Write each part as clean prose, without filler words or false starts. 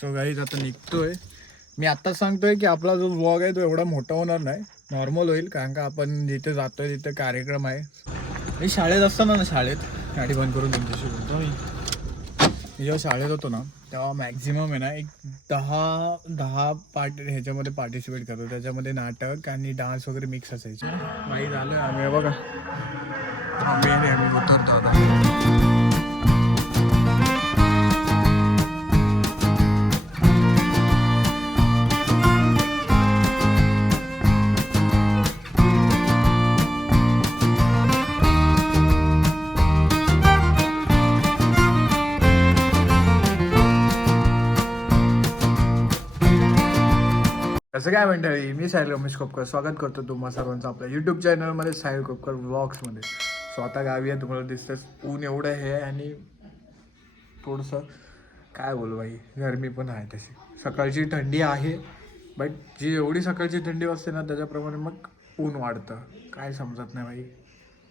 So guys आता निघतोय. मी आत्ताच सांगतोय की आपला जो व्लॉग आहे तो एवढा मोठा होणार नाही, नॉर्मल होईल. कारण का आपण जिथे जातोय तिथे कार्यक्रम आहे. मी शाळेत असताना ना, शाळेत गाडी बंद करून तुमच्याशी बोलतो. मी जेव्हा शाळेत होतो ना तेव्हा मॅक्झिमम आहे ना एक 10 ह्याच्यामध्ये पार्टिसिपेट करतो. त्याच्यामध्ये नाटक आणि डान्स वगैरे मिक्स असायचे. माहीत झालं आम्ही बघा, आम्ही उतरतो आता. कसं काय मंडळी, मी साहिल रमेश कोपकर स्वागत करतो तुम्हा सर्वांचं आपल्या यूट्यूब चॅनलमध्ये, साहिल कोपकर व्लॉग्समध्ये. सो आता गावी आहे, तुम्हाला दिसतंच ऊन एवढं आहे आणि थोडंसं काय बोलू भाई, गरमी पण आहे. तशी सकाळची थंडी आहे, बट जी एवढी सकाळची थंडी असते ना त्याच्याप्रमाणे मग ऊन वाढतं. काय समजत नाही भाई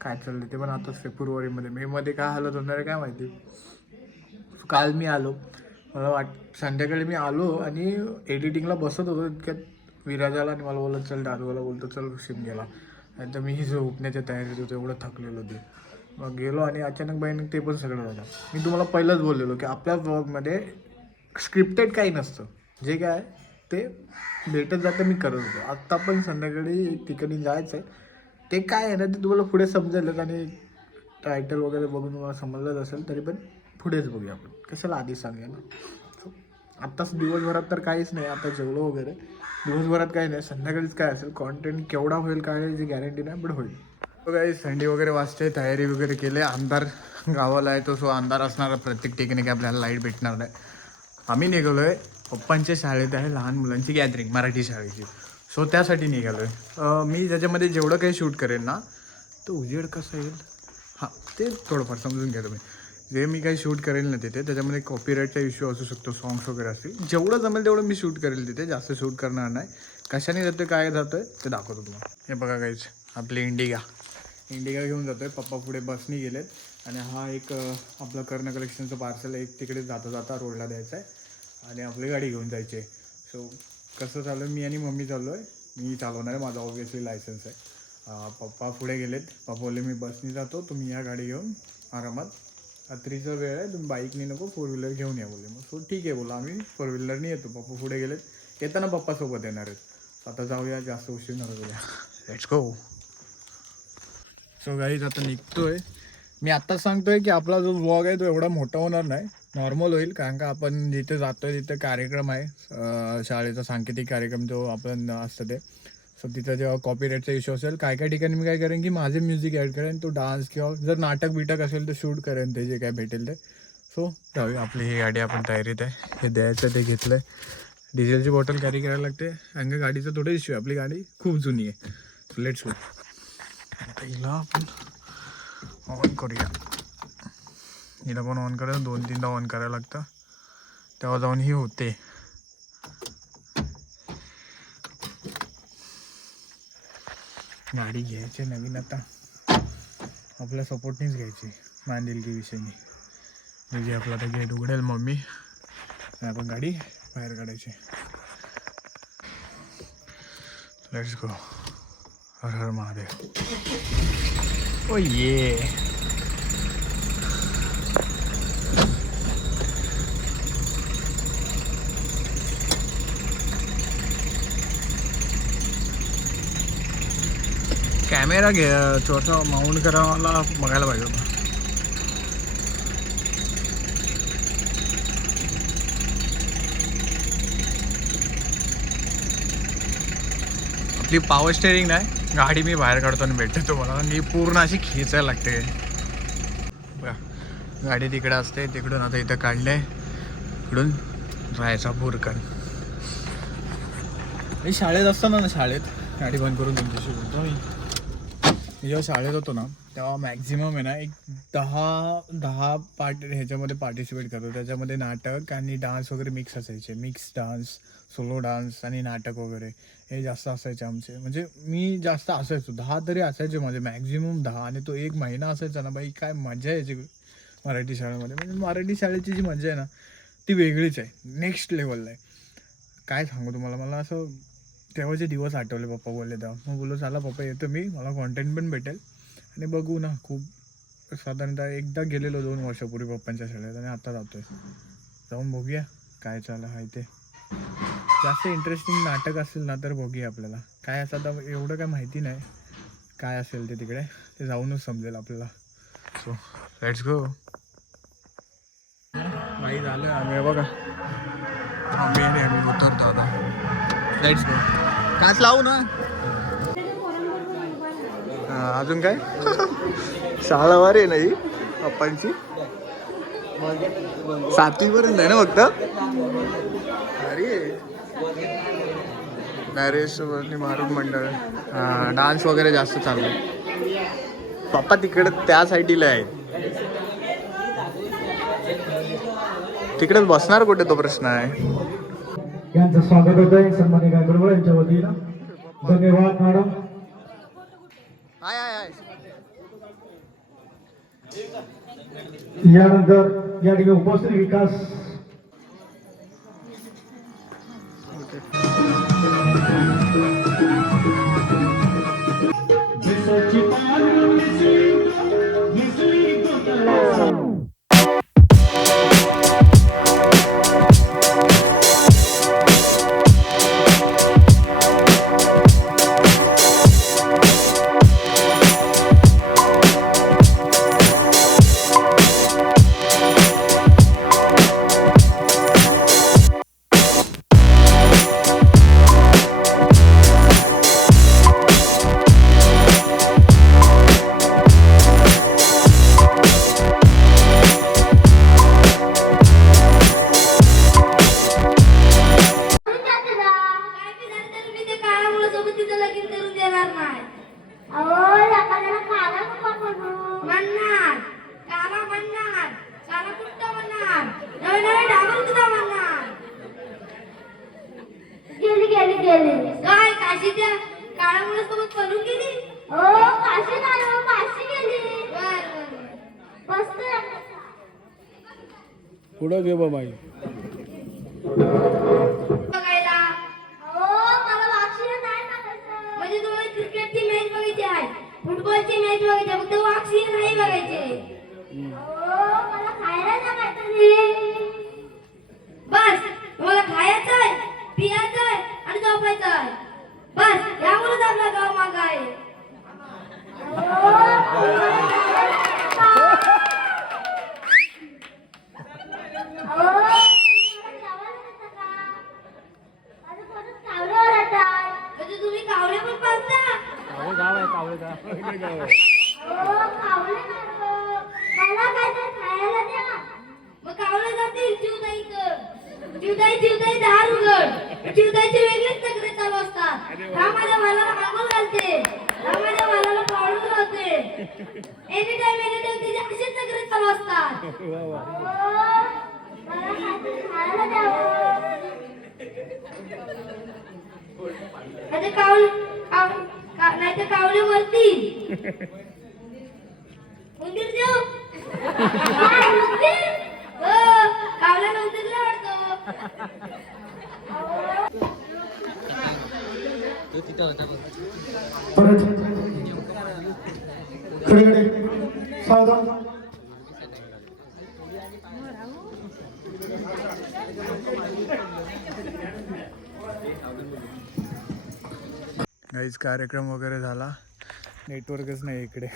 काय चाललं ते. पण आता फेब्रुवारीमध्ये मेमध्ये काय हालत होणार आहे काय माहिती. काल मी आलो, मला संध्याकाळी मी आलो आणि एडिटिंगला बसत होतो, इतक्यात विराज आला आणि मला बोलत चल दादूला, बोलतो चल शिमग्याला. आणि तर मीही झोपण्याच्या तयारीत होतो, एवढं थकलेलो होते. मग गेलो आणि अचानक बाईने ते पण सगळं झालं. मी तुम्हाला पहिलंच बोललेलो की आपल्या व्लॉगमध्ये स्क्रिप्टेड काही नसतं, जे काय ते भेटत जातं मी करत होतो. आत्ता पण संध्याकाळी ठिकाणी जायचं आहे, ते काय आहे ना ते तुम्हाला पुढे समजेलच. आणि टायटल वगैरे बघून तुम्हाला समजलंच असेल, तरी पण पुढेच बघूया आपण, कशाला आधी सांगूया ना. आत्ताच दिवसभरात तर काहीच नाही, आता जेवलो वगैरे, दिवसभरात काही नाही. संध्याकाळीच काय असेल, कॉन्टेंट केवढा होईल काय याची गॅरंटी नाही, पण होईल. काही थंडी वगैरे वाजते, तयारी वगैरे केले. अंधार गावाला आहे तो, सो अंधार असणारा प्रत्येक ठिकाणी काय आपल्याला लाईट भेटणार नाही. आम्ही निघालो आहे, पप्पांच्या शाळेत आहे लहान मुलांची गॅदरिंग, मराठी शाळेची. सो त्यासाठी निघालो आहे. मी त्याच्यामध्ये जेवढं काही शूट करेन ना, तो उजेड कसं येईल हां ते थोडंफार समजून घ्या तुम्ही. जे मी काही शूट करेल ना तिथे, त्याच्यामध्ये कॉपीराईटचा इश्यू असू शकतो, सॉंग्स वगैरे असतील. जेवढं जमेल तेवढं मी शूट करेल तिथे, जास्त शूट करणार नाही. कशाने जातं काय जातं आहे ते दाखवतो तुम्हाला. हे बघा काहीच आपली इंडिगा घेऊन जातो आहे. पप्पा पुढे बसनी गेलेत आणि हा एक आपलं कर्ण कलेक्शनचं पार्सल एक तिकडे जाता जाता रोडला द्यायचं आहे आणि आपली गाडी घेऊन जायची आहे. सो कसं चालू आहे, मी आणि मम्मी चाललो आहे. मी चालवणार आहे, माझा ऑब्व्हियसली लायसन्स आहे. पप्पा पुढे गेलेत. पप्पा बोलले मी बसनी जातो, तुम्ही या गाडी घेऊन आरामात. रात्रीचा वेळ आहे, तुम्ही बाईकने नको 4 व्हीलर घेऊन या बोलले. मग सो ठीक आहे बोला, आम्ही 4 व्हीलरने येतो. पप्पा पुढे गेलेत, येताना पप्पासोबत येणार आहेत. आता जाऊया, जास्त उशीर नको करूया, लेट्स गो. सो गाईज आता निघतोय. मी आत्ताच सांगतोय की आपला जो व्लॉग आहे तो एवढा मोठा होणार नाही, नॉर्मल होईल. कारण का आपण जिथे जातोय तिथे कार्यक्रम आहे, शाळेचा सांकेतिक कार्यक्रम जो आपण असतं ते. सो तिथं जेव्हा कॉपीराईटचा इश्यू असेल, काय काय ठिकाणी मी काय करेन की माझे म्युझिक ॲड करेन, तो डान्स किंवा जर नाटक बिटक असेल तर शूट करेन, ते जे काय भेटेल ते. सो जाऊया, आपली ही गाडी आपण तयारीत आहे. हे द्यायचं ते घेतलं आहे. डिझेलची बॉटल कॅरी करायला लागते, कारण का गाडीचा थोडा इश्यू आहे, आपली गाडी खूप जुनी आहे. So let's go. आता हिला आपण ऑन करूया. हिला पण ऑन करायला 2-3दा ऑन करायला लागतं, तेव्हा जाऊन ही होते. गाडी घ्यायची नवीन आता, आपल्या सपोर्टनेच घ्यायची, मांदिलकी विषयी. म्हणजे आपला आता गेट उघडेल मम्मी, आपण गाडी बाहेर काढायची. Let's go. हर हर महादेव. ओ ये कॅमेरा घे, छोटा माउंट करायला बघायला पाहिजे होता. आपली पॉवर स्टेअरिंग नाही, गाडी मी बाहेर काढतो आणि भेटते तुम्हाला. आणि पूर्ण अशी खेचायला लागते बघा. गाडी तिकडे असते, तिकडून आता इथं काढले, इकडून जायचा भुरकन. मी शाळेत असताना ना, शाळेत गाडी बंद करून तुमच्याशी बोलतो. मी जेव्हा शाळेत होतो ना तेव्हा मॅक्झिमम आहे ना एक 10 ह्याच्यामध्ये पार्टिसिपेट करतो. त्याच्यामध्ये नाटक आणि डान्स वगैरे मिक्स असायचे, मिक्स डान्स, सोलो डान्स आणि नाटक वगैरे हे जास्त असायचे आमचे. म्हणजे मी जास्त असायचो, 10 तरी असायचे माझे, मॅक्झिमम 10. आणि तो एक महिना असायचा ना बाई, काय मजा यायची मराठी शाळेमध्ये. म्हणजे मराठी शाळेची जी मजा आहे ना ती वेगळीच आहे, नेक्स्ट लेवलला आहे. काय सांगू तुम्हाला, मला असं तेव्हाचे दिवस आठवले. पप्पा बोलले तेव्हा, मग बोललो चला पप्पा येतो मी, मला कॉन्टेंट पण भेटेल आणि बघू ना. खूप साधारणतः एकदा गेलेलो 2 वर्षापूर्वी पप्पांच्या शाळेत आणि आता जातोय. जाऊन बघूया काय चाललं आहे ते. जास्त इंटरेस्टिंग नाटक असेल ना तर बघूया. आपल्याला काय असं आता एवढं काय माहिती नाही काय असेल ते तिकडे, ते जाऊनच समजेल आपल्याला. So let's go. माहीत झालं आम्ही बघा, आम्ही आणि आम्ही उतरतो आता. Let's go. काच लावू ना. अजून काय शाळा वार आहे ना ही पप्पांची, 7वी पर्यंत आहे ना फक्त. अरे मॅरेज मारून मंडळ, डान्स वगैरे जास्त चालू आहे. पप्पा तिकडे त्या साईडला आहेत, तिकडेच बसणार कुठे तो प्रश्न आहे. यांचं स्वागत होत आहे सन्मानित गायकवाड यांच्या वतीनं. धन्यवाद मॅडम. हाय हाय हाय. यानंतर या ठिकाणी उपस्थित विकास काय काशीच्या काळामुळे सोबत पळून गेली. हो काशी नाही, काशी गेली. मस्त पुढं घे बाई बघायला. हो मला वाक्षी नाही बघायचं. म्हणजे तुम्हाला क्रिकेटची मॅच बघायची आहे, फुटबॉलची मॅच बघायची आहे, फक्त वाक्षी नाही बघायचे. हो मला खायला जा काहीतरी. बस तुम्हाला खायचंय, पियाचंय आणि झोपायचंय. बस यामुळेच आपला गाव माग आहे. म्हणजे तुम्ही कावळे पण पाहता. मला काय तर खायला द्या. मग कावळे जातील चिवताईकडं. चिवताई दार उघड. चिवताईचे वेगळेच नखरे चालू असतात. हा माझ्या भावाला आंघोळ घालते, हा माझ्या भावाला पाळून राहते. एनी टाइम तिचे असेच नखरे चालू असतात. मला काहीतरी खायला द्यावं. नाही तर कावळे वरती उंदीर देऊ. कावळ्याला उंदीरला वाटतो. परत कडे सावधान. काहीच कार्यक्रम वगैरे झाला, नेटवर्कच नाही इकडे.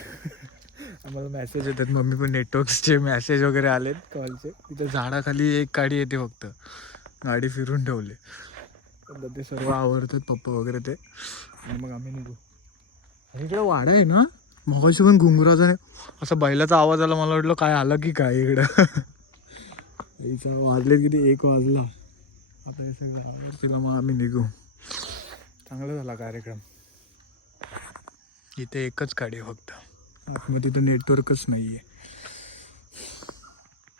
आम्हाला मेसेज येतात, मम्मी पण नेटवर्कचे मेसेज वगैरे आलेत कॉलचे. तिथं झाडाखाली एक गाडी येते फक्त, गाडी फिरून ठेवले. ते सर्व आवडतात पप्पा वगैरे ते, आणि मग आम्ही निघू. इकडे वाडा आहे ना, मगाशी पण घुंगराचा असा बैलाचा आवाज आला. मला वाटलं काय आलं की काय इकडं. वाजले किती, 1 वाजला. आता हे सगळं आवडतीला मग आम्ही निघू. चांगला झाला कार्यक्रम. इथे एकच गाडी फक्त, मग तिथं नेटवर्कच नाही आहे.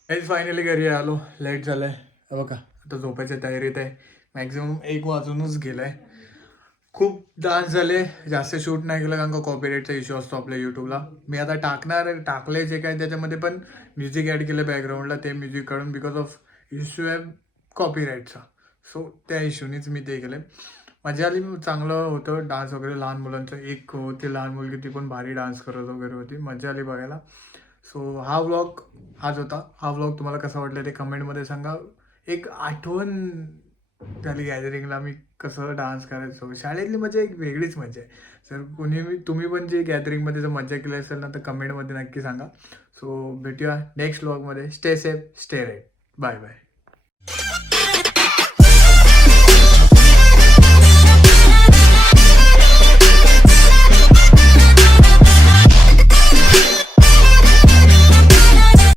काहीच फायनली घरी आलो, लेट झालं आहे. बघा आता झोपायच्या तयारीत आहे. मॅक्झिमम 1 वाजूनच गेलं आहे. खूप डान्स झाले, जास्त शूट नाही केलं कारण का कॉपीराईटचा इश्यू असतो आपल्या यूट्यूबला. मी आता टाकले जे काय त्याच्यामध्ये पण म्युझिक ॲड केलं बॅकग्राऊंडला, ते म्युझिक काढून बिकॉज ऑफ इश्यू आहे कॉपीराईटचा. सो त्या इश्यूनीच मी ते केलं. मजा आली, चांगलं होतं डान्स वगैरे. लहान मुलांचं एक होती लहान मुलगी, ती पण भारी डान्स करत वगैरे होती, मजा आली बघायला. सो हा व्लॉग हाच होता. हा व्लॉग तुम्हाला कसा वाटला ते कमेंटमध्ये सांगा. एक आठवण झाली गॅदरिंगला मी कसं डान्स करायचो. शाळेतली मजा एक वेगळीच मजा आहे. जर तुम्ही पण जे गॅदरिंगमध्ये जर मजा केली असेल ना तर कमेंटमध्ये नक्की सांगा. सो भेटूया नेक्स्ट व्लॉगमध्ये. Stay safe, stay right. Bye bye.